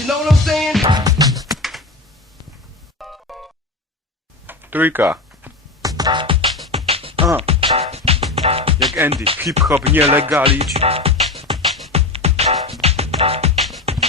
You know what I'm saying? Trójka. A. Jak Andy, hip-hop nie legalić.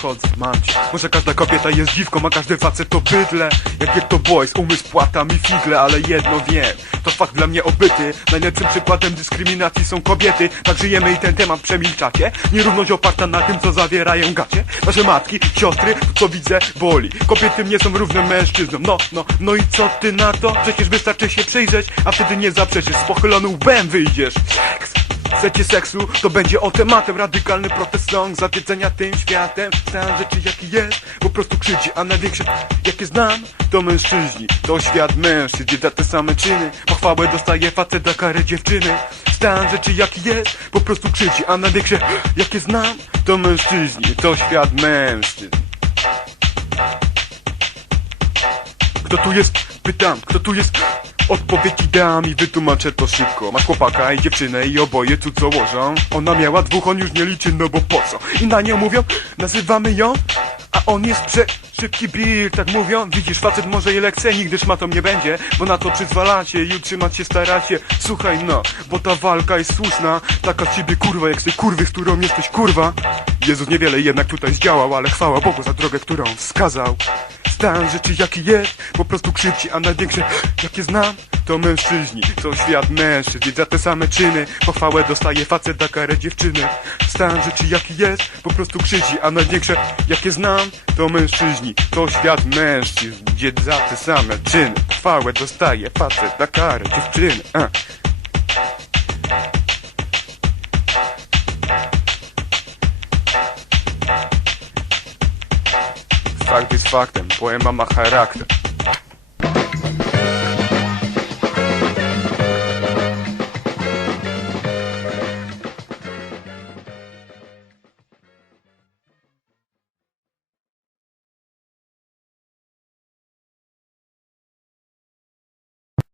Wchodzę, mam cię. Może każda kobieta jest dziwką, a każdy facet to bydle. Jak to boys, umysł płata mi figle, ale jedno wiem. To fakt dla mnie obyty. Najlepszym przykładem dyskryminacji są kobiety. Tak żyjemy i ten temat przemilczacie. Nierówność oparta na tym, co zawierają gacie. Nasze matki, siostry, to co widzę, boli. Kobiety nie są równe mężczyznom. No, no, no i co ty na to? Przecież wystarczy się przyjrzeć, a wtedy nie zaprzeczysz. Z pochylonym łbem wyjdziesz. Seks. Chcecie seksu, to będzie o tematem. Radykalny protest song, zawiedzenia tym światem. Stan rzeczy jaki jest, po prostu krzywdzi A największe, jakie znam, to mężczyźni. To świat mężczyzn, za te same czyny. Pochwałę dostaje facet za karę dziewczyny. Stan rzeczy jaki jest, po prostu krzywdzi A największe, jakie znam, to mężczyźni. To świat mężczyzn. Kto tu jest? Pytam, kto tu jest? Odpowiedzi dam i wytłumaczę to szybko. Masz chłopaka i dziewczynę i oboje tu co łożą. Ona miała dwóch, on już nie liczy, no bo po co? I na nią mówią, nazywamy ją A on jest prze... szybki bir, tak mówią. Widzisz, facet może ile chce, nigdy szmatą nie będzie Bo na to przyzwalacie i utrzymać się staracie Słuchaj no, bo ta walka jest słuszna. Taka z ciebie kurwa, jak z tej kurwy, z którą jesteś kurwa. Jezus niewiele jednak tutaj zdziałał Ale chwała Bogu za drogę, którą wskazał Stan rzeczy jaki jest, po prostu krzywdzi, a największe jakie znam, to mężczyźni, to świat mężczyzn, za te same czyny, pochwałę dostaje facet za karę dziewczyny. Stan rzeczy jaki jest, po prostu krzywdzi, a największe jakie znam, to mężczyźni, to świat mężczyzn, gdzie za te same czyny, pochwałę dostaje facet za karę dziewczyny. svakdi svakdem, pojma ma karakter